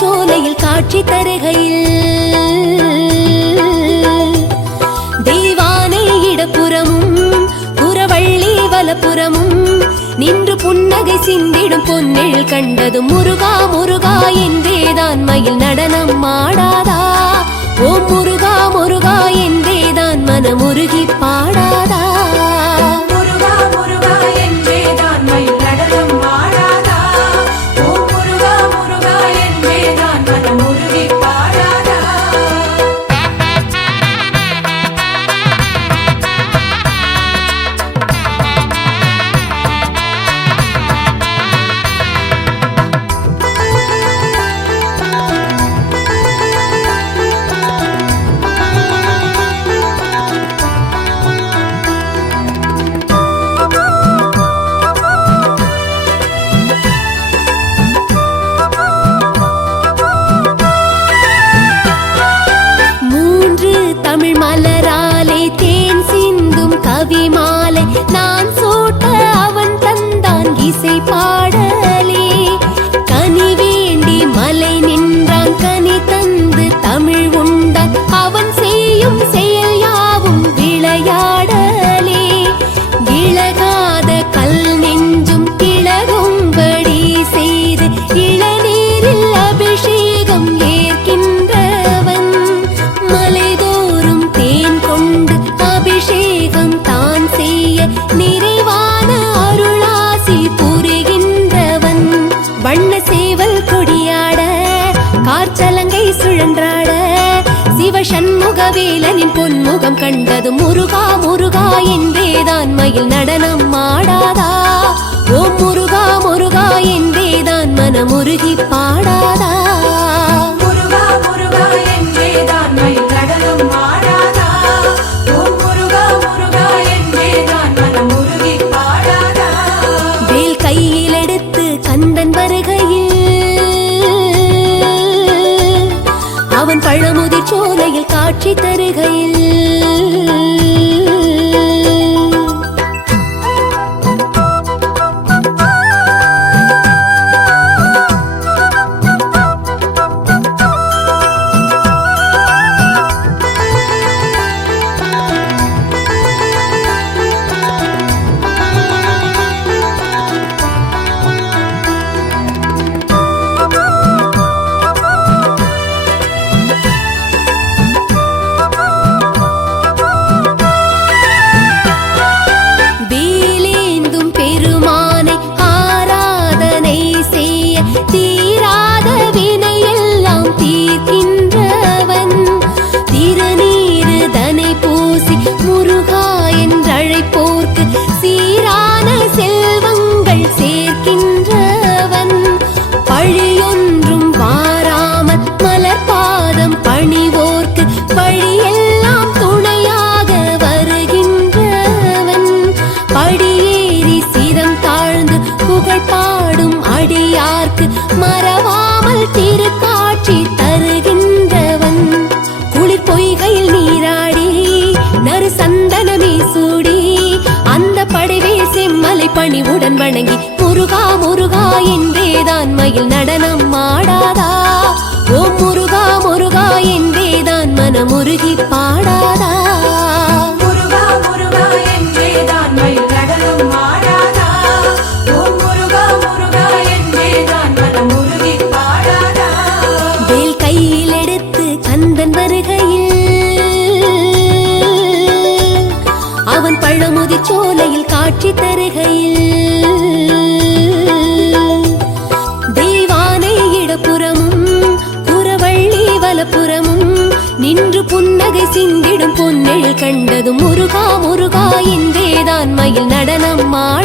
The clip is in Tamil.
சோலையில் காட்சி தருகையில். தெய்வானை இடப்புறமும் புறவள்ளி வலப்புறமும் நின்று புன்னகை சிந்திடும் பொன்னில் கண்டது முருகா முருகா என்றேதான் மயில் நடனம் மாடாதா ஓ முருகா முருகா என்றேதான் மனமுருகி அபிமா முகம் கண்டது முருகா முருகா என்பேதான் மயில் நடனம் மாடாதா ஓ முருகா முருகா என்பேதான் மனமுருகி பாடாதா முதிர்ச்சோலையில் காட்சி தருகையில். பணிவுடன் வணங்கி முருகா முருகா என்றேதான் மயில் நடனம் பழமுதி சோலையில் காட்சி தருகையில். தெய்வானை இடப்புறமும் குறவள்ளி வலப்புறமும் நின்று புன்னகை சிந்திடும் பொன்னெழில் கண்டதும் முருகா முருகா என்றேதான் மயில் நடனம் ஆட